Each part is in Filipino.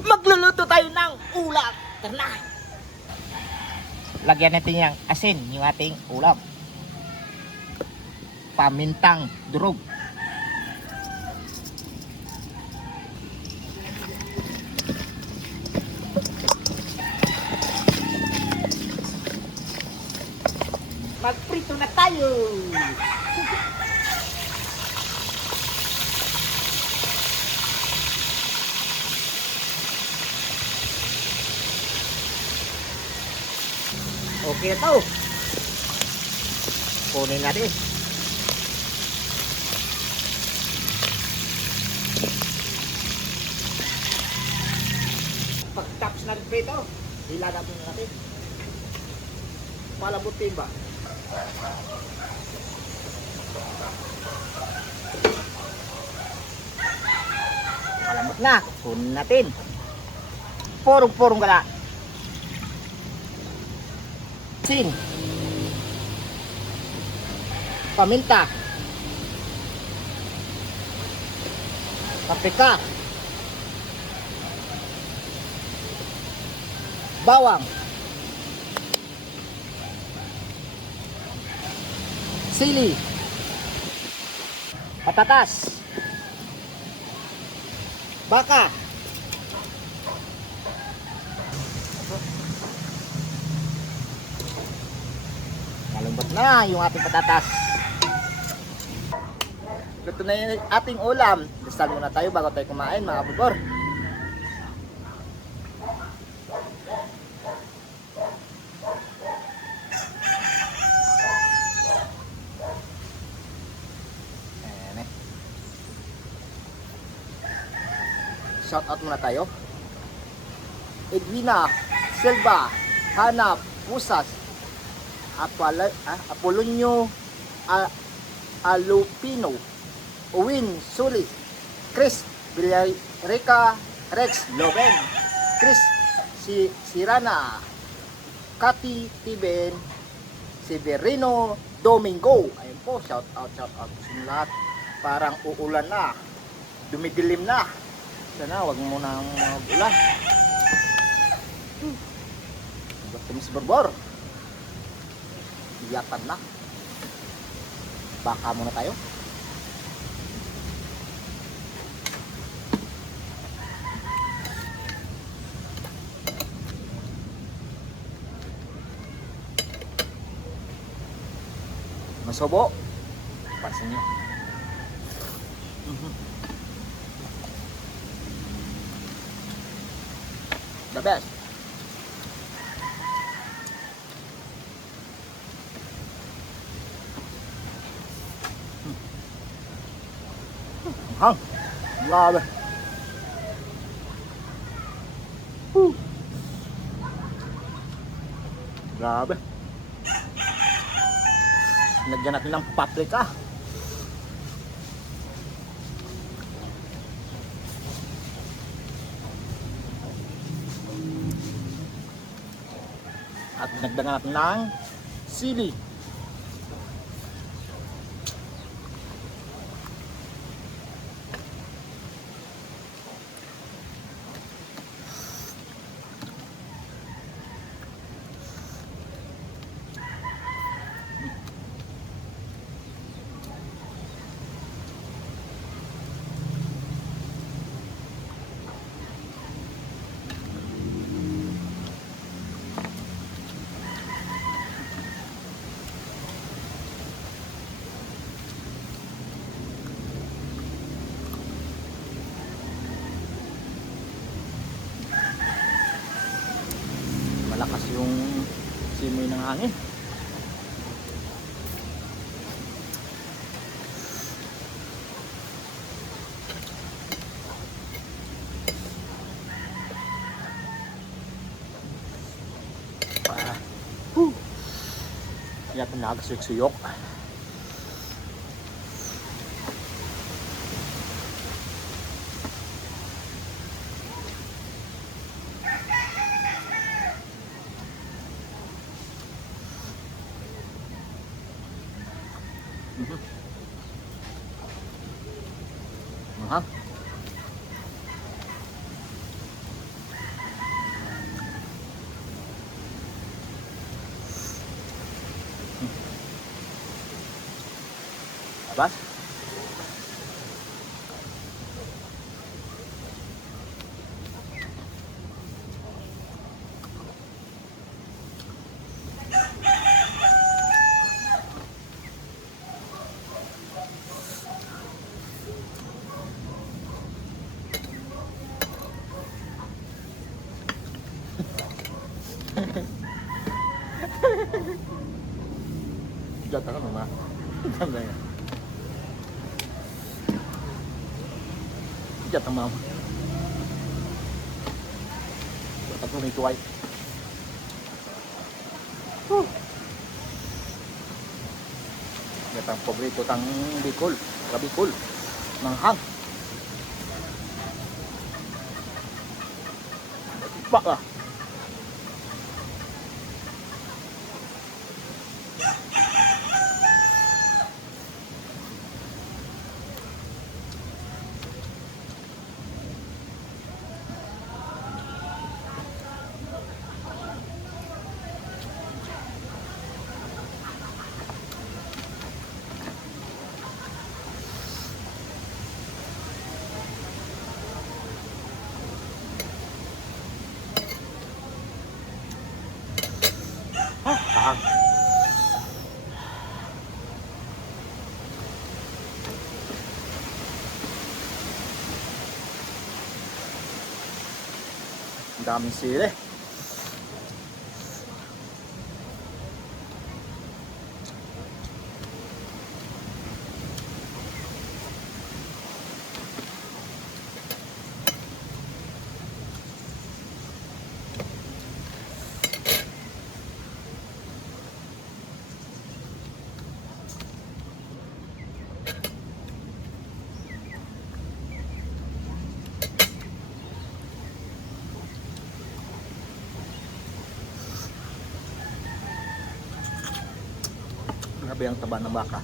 Magluluto tayo ng ulam. Tara. Lagyan natin yung asin, yung ating ulam. Pamintang durog. Magprito na tayo. Okay ito. Kunin natin. Pagtapos natin prito, ilalagay natin. Malabutin ba? Malamot na. Kunin natin. Porong-porong gala. Sin. Paminta. Paprika. Bawang. Sili. Patatas. Baka. Malambot na yung ating patatas. Luto na yung ating ulam. Dasal muna tayo bago tayo kumain, mga kabubor. Shout out muna tayo. Edwina Silva, Hana Pusas, Apolonio Alupino, Owen Sulis, Chris Villarica, Rex Loven, Chris Sirana, Cathy Tiben, Severino Domingo. Ayun po, shout out sa lahat. Parang uulan na, dumidilim na. Sana wag mo nang magulan. Gusto mo si Borbor. Iyatan na. Baka muna tayo. Masobo. Pansin niyo. The best. Hang. Grabe. Grabe. Lagyan natin ng paprika. At dinagdagan natin ng sili. Malakas yung simoy ng hangin. Kaya pinakasuyok-suyok. Aha. Abas. Jatuh kan mama. Ganda ya. Jatuh mama. Aku nih tuai. Jatuh paborito tang Bicol, Bicol, manghang. Pak lah. Tahan. Ang daming sili. Grabe ang taba ng baka.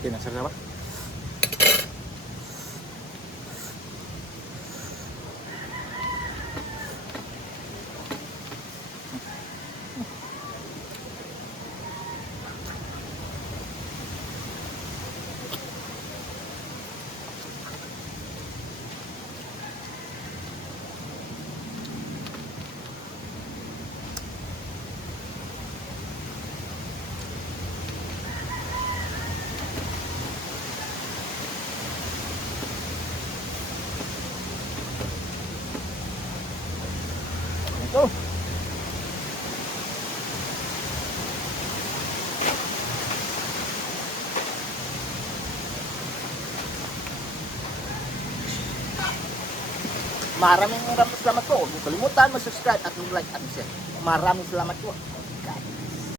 Pinasar na ba? Ito. Maraming salamat po. Huwag mo kalimutan mag-subscribe at mag-like at share. Maraming salamat po.